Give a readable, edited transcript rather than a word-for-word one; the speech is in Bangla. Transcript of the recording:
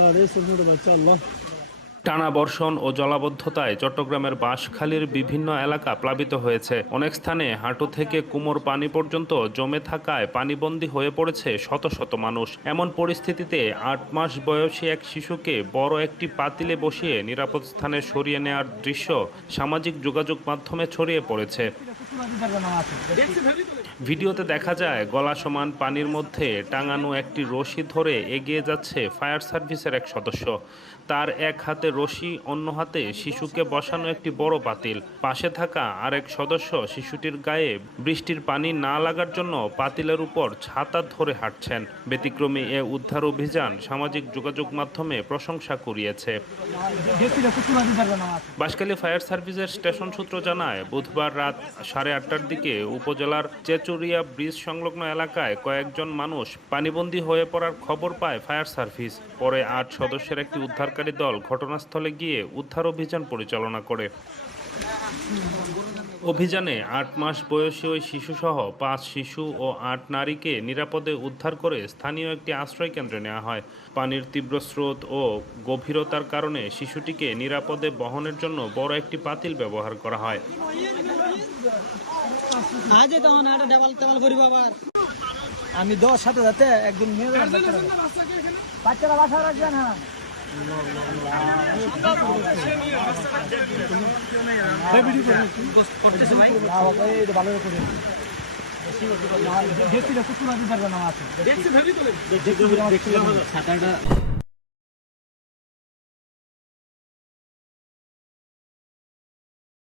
আর এই ছোট বাচ্চা আল্লাহ। টানা বর্ষণ ও জলাবদ্ধতায় চট্টগ্রামের বাঁশখালীর বিভিন্ন এলাকা প্লাবিত হয়েছে। অনেক স্থানে হাঁটু থেকে কোমর পানি পর্যন্ত জমে থাকায় পানিবন্দী হয়ে পড়েছে শত শত মানুষ। এমন পরিস্থিতিতে ৮ মাস বয়সী এক শিশুকে বড় একটি পাতিলে বসিয়ে নিরাপদ স্থানে সরিয়ে নেওয়ার দৃশ্য সামাজিক যোগাযোগ মাধ্যমে ছড়িয়ে পড়েছে। ভিডিওতে দেখা যায় গলা সমান পানির মধ্যে টাঙানো একটি রশি ধরে এগিয়ে যাচ্ছে ফায়ার সার্ভিসের এক সদস্য। তার এক হাতে রশি, অন্য হাতে শিশুকে বসানো একটি বড় পাতিল। পাশে থাকা আরেক সদস্য শিশুটির গায়ে বৃষ্টির পানি না লাগার জন্য পাতিলের উপর ছাতা ধরে হাঁটছেন। ব্যতিক্রমী এ উদ্ধার অভিযান সামাজিক যোগাযোগ মাধ্যমে প্রশংসা কুড়িয়েছে। বাঁশখালী ফায়ার সার্ভিসের স্টেশন সূত্র জানায়, বুধবার রাত 8:30টার দিকে উপজেলার চেচুরিয়া ব্রিজ সংলগ্ন এলাকায় কয়েকজন মানুষ পানিবন্দী হয়ে পড়ার খবর পায় ফায়ার সার্ভিস। পরে ৮ সদস্যের একটি উদ্ধারকারী দল ঘটনাস্থলে গিয়ে উদ্ধার অভিযান পরিচালনা করে। অভিযানে ৮ মাস বয়সী ওই শিশুসহ ৫ শিশু ও ৮ নারীকে নিরাপদে উদ্ধার করে স্থানীয় একটি আশ্রয় কেন্দ্রে নেওয়া হয়। পানির তীব্র স্রোত ও গভীরতার কারণে শিশুটিকে নিরাপদে বহনের জন্য বড় একটি পাতিল ব্যবহার করা হয়। আমি 10 সাথে যাতে একজন নিয়ে যাবেন বাচ্চারা বাসা রাখবেন। হ্যাঁ ভালো করে